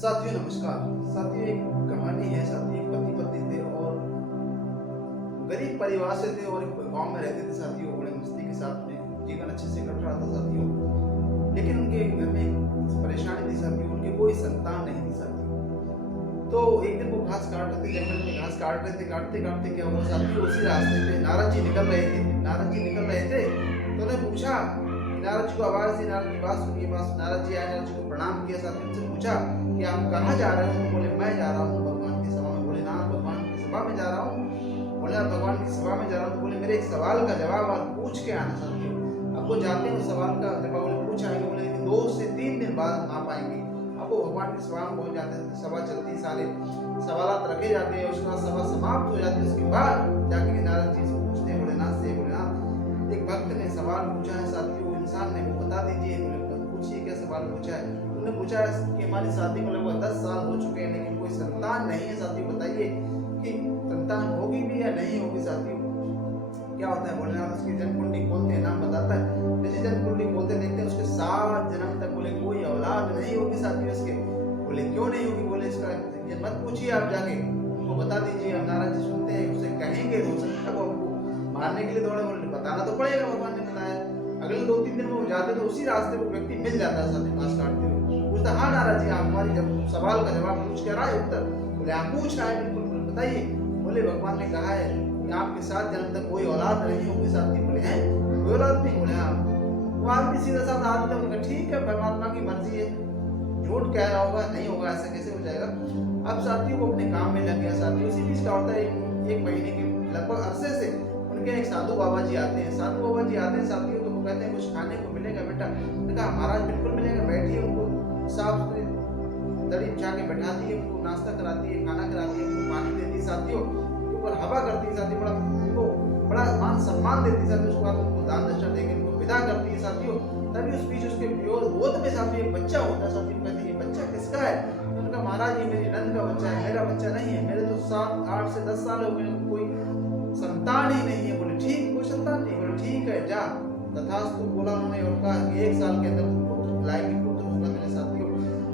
साथियों नमस्कार। साथियों एक कहानी है। साथियों एक पति पत्नी थे और गरीब परिवार से थे और एक गांव में रहते थे। साथियों बड़े मस्ती के साथ में जीवन अच्छे से कट रहा था साथियों। लेकिन उनके घर में एक परेशानी थी साथियों, उनकी कोई संतान नहीं थी साथियों। तो एक दिन वो घास काट रहे थे, जंगल में घास काट रहे थे। काटते काटते क्या हुआ साथियों, उसी रास्ते पे नारद जी निकल रहे थे। तो उन्हें पूछा, नारद जी को आवाज दी, नारद जी बात सुनिए। नारद जी आए, नारद जी को प्रणाम किया। साथियों उनसे पूछा कि आप कहाँ जा रहे हो? तो बोले मैं जा रहा हूँ भगवान की सभा में। बोले ना, भगवान की सभा में जा रहा हूँ? बोले भगवान की सभा में जा रहा हूँ। तो बोले मेरे एक सवाल का जवाब आप पूछ के आना साथियों। अब वो जाते हैं, सवाल का जवाब बोले पूछ आएंगे। बोले 2 से 3 दिन बाद हम आ पाएंगे। अब वो भगवान की सभा में पहुंच जाते हैं। सभा चलती, सारे सवाल रखे जाते हैं। उसके बाद सभा समाप्त हो जाती है। उसके बाद जाके नारद जी से पूछते हैं भोलेनाथ से, भोलेनाथ एक भक्त ने सवाल पूछा है साथियों, इंसान ने, वो बता दीजिए। बोले पूछिए क्या सवाल पूछा है? उन्होंने पूछा है कि हमारी शादी को लगभग 10 साल हो चुके हैं लेकिन कोई संतान नहीं है साथियों। बताइए कि संतान होगी भी या नहीं होगी साथियों। क्या होता है, भोलेनाथ उसकी जन्म कुंडली खोलते हैं, नाम बताता है। जैसे जन्म कुंडली खोलते देखते हैं उसके 7 जन्म तक बोले कोई औलाद नहीं होगी साथियों इसके। बोले क्यों नहीं होगी? बोले इसका ये मत पूछिए, आप जाके उनको बता दीजिए। अब नारद जी सुनते हैं, उससे कहेंगे तो हो सकता है वो हमको मारने के लिए दौड़े। बोले बताना तो पड़ेगा, भगवान ने बताया। अगले 2-3 दिन वो जाते तो उसी रास्ते को व्यक्ति मिल जाता है साथी, घास काटते हुए। पूछता हाँ नारद जी, आप हमारी जब सवाल का जवाब पूछ के आए उत्तर। बोले आप पूछ रहा है, बिल्कुल बताइए। बोले भगवान ने कहा है कि आपके 7 जन्म तक कोई औलाद नहीं होगी साथी। बोले हैं कोई औलाद नहीं? बोले हाँ। वो आदमी सीधा साधा आदमी था। बोले ठीक है, परमात्मा की मर्जी है, झूठ कह रहा होगा, नहीं होगा, ऐसा कैसे हो जाएगा। अब साथियों वो अपने काम में लग गया साथियों। उसी बीच क्या होता है, एक महीने के लगभग अरसे से उनके एक साधु बाबा जी आते हैं। साधु बाबा जी आते हैं साथियों, तो वो कहते हैं कुछ खाने को मिलेगा बेटा? मैंने कहा महाराज बिल्कुल मिलेगा, बैठिए। उनको साफ सुथरी दड़ी बिछा के बैठा दिए, उनको नाश्ता कराती है, खाना कराती है, उनको पानी देती है साथियों, ऊपर हवा करती है साथियों, बड़ा उनको बड़ा मान सम्मान देती है साथियों। उसके बाद उनको दान दक्षिणा देकर उनको विदा करती है साथियों। तभी उस बीच उसके प्योर गोद में साथियों एक बच्चा होता है साथियों। कहते हैं ये बच्चा किसका है? तो उनका महाराज ये मेरी नंद का बच्चा है, मेरा बच्चा नहीं है, मेरे तो 7, 8 से 10 साल हो गए, कोई संतान ही नहीं है। बोले ठीक, कोई संतान नहीं? बोले ठीक है, जा। तथास्तु बोला उन्होंने और कहा कि 1 साल के अंदर पुत्र खिलाएंगे, पुत्र होगा मेरे साथियों।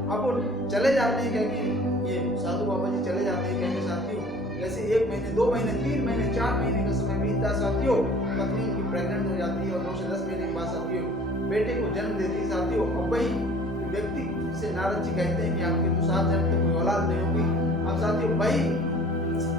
अब वो चले जाते हैं, क्योंकि ये साधु बाबा जी चले जाते हैं कहेंगे साथियों। जैसे 1 महीने, 2 महीने, 3 महीने, 4 महीने का समय बीतता साथियों। पत्नी उनकी प्रेग्नेंट हो जाती है और 9 से 10 महीने के बाद साथियों बेटे को जन्म देती है साथियों। और वही व्यक्ति से नारद जी कहते हैं कि आपके तो 7 जन्म तक कोई औलाद नहीं होगी। अब साथियों वही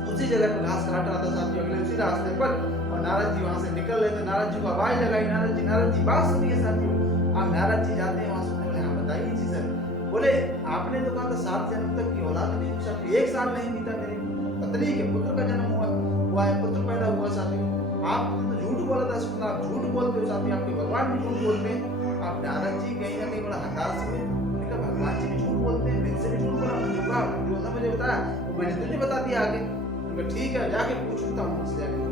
उसी जगह पर घास काट रहा था साथियों, अगले उसी रास्ते पर। और नारद जी वहां से निकल रहे थे। नारद जी को आवाज लगाई, नारद जी बात सुनिए साथियों। अब नारद जी जाते हैं वहां सुनने। बोले हाँ बताइए जी सर। बोले आपने तो कहा था 7 जन्म तक की औलाद नहीं हुई साथियों, 1 साल नहीं बीता, मेरी पत्नी के पुत्र का जन्म हुआ है, पुत्र पैदा हुआ साथियों। आपने तो झूठ बोला था, सुना आप झूठ बोलते हो साथियों, आपके भगवान भी झूठ बोलते हैं। आप नारद जी कहीं ना कहीं बड़ा हताश हुए। भगवान जी भी झूठ बोलते हैं, मेरे से भी झूठ बोला, मुझे कहा जो ना मुझे बताया वो मैंने तुझे बता दिया आगे। ठीक है, जाके पूछता हूँ उससे जाके।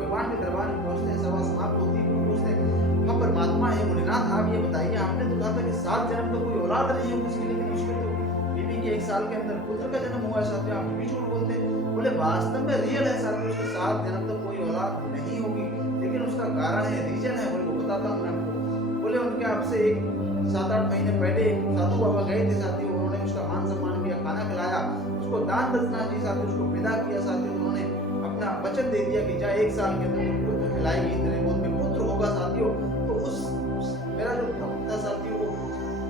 भगवान के दरबार में पहुंचते हैं, सभा समाप्त होती है। पूछते हैं हम परमात्मा है भोलेनाथ, आप ये बताइए, आपने तो कहा था कि 7 जन्म तक कोई औलाद नहीं है उसकी, लेकिन उसके तो बीबी के 1 साल के अंदर पुत्र का जन्म हुआ है साथियों, आप भी झूठ बोलते हैं। बोले वास्तव में रियल है साथियों, उसके 7 जन्म तक कोई औलाद नहीं होगी, लेकिन उसका कारण है, रीजन है, बोले वो बताता हूँ मैं आपको। बोले उनके आपसे एक 7-8 महीने पहले साधु बाबा गए थे साथियों, उन्होंने उसका मान सम्मान किया, खाना खिलाया, उसको दान दक्षिणा दी साथियों, उसको विदा किया साथियों। उन्होंने अपना वचन दे दिया कि जा 1 साल के अंदर पुत्र खिलाएगी, तेरे गोद में पुत्र होगा साथियों। तो उस मेरा जो भक्त था साथियों, वो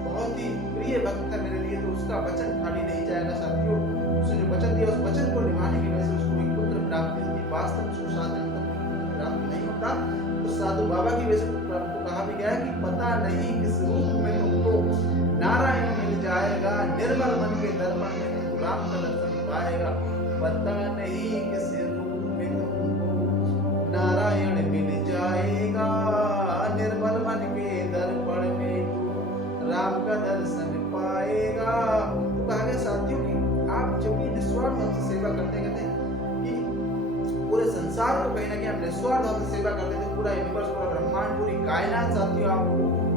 बहुत ही प्रिय भक्त था मेरे लिए, तो उसका वचन खाली नहीं जाएगा साथियों। उसने जो वचन दिया उस वचन को निभाने की वजह से उसको एक पुत्र प्राप्त होती। वास्तव में उसको 7 जन्म तक प्राप्त नहीं होता। उस साधु बाबा की वजह से आपको कहा भी गया है कि पता नहीं किस रूप में तुमको नारायण मिल जाएगा, निर्मल मन के दर्पण में तुम राम का दर्शन पाएगा। पता नहीं किस रूप में तुमको नारायण मिल जाएगा, निर्मल मन के दर्पण में तू राम का दर्शन पाएगा। तो कहा गया साथियों कि आप जब भी निस्वार्थ भाव से सेवा करते कहते हैं कि पूरे संसार को कहीं ना कहीं आप निस्वार्थ भाव से सेवा करते थे, पूरा यूनिवर्स, पूरा ब्रह्मांड, पूरी कायनात साथियों आपको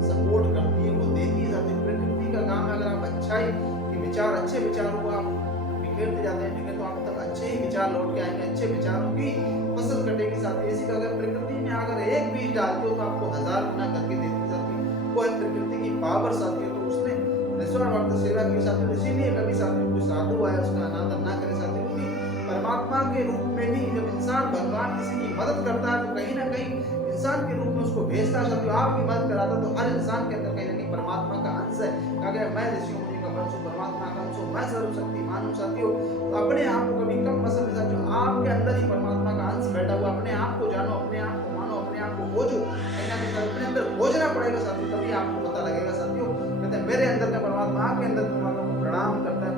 सपोर्ट करती है, वो देती है साथियों। प्रकृति का काम है, अगर आप अच्छाई के विचार, अच्छे विचारों को आप बिखेरते जाते हैं तो आप तक अच्छे ही विचार लौट के आएंगे, अच्छे विचारों की फसल कटेगी साथियों। इसी का अगर प्रकृति में अगर एक बीज डालते हो तो आपको 1000 गुना करके देती साथियों। वो है प्रकृति की पावर साथियों। तो उसने निस्वार्थ भाव से सेवा की साथियों। इसीलिए कभी साथियों कोई साधु आया उसका अनादर ना करे साथियों, क्योंकि परमात्मा के रूप में भी जब इंसान भगवान किसी की मदद करता है तो कहीं ना कहीं इंसान के रूप में उसको भेजता है साथियों। आपकी मदद कराता तो हर इंसान के अंदर कहीं ना कहीं परमात्मा का अंश है। कहा गया मैं ऋषियों मुनि का वंश हूं, परमात्मा का अंश हूं, मैं सर्वशक्तिमान हूं साथियों। तो अपने आप को कभी कम मत समझना साथियों, आपके अंदर ही परमात्मा का अंश बैठा हुआ। अपने आप को जानो, अपने आप को मानो, अपने आप को खोजो, कहीं ना कहीं अपने अंदर खोजना पड़ेगा साथियों, तभी आपको पता लगेगा साथियों। कहते हैं मेरे अंदर का परमात्मा आपके अंदर परमात्मा को प्रणाम करता है,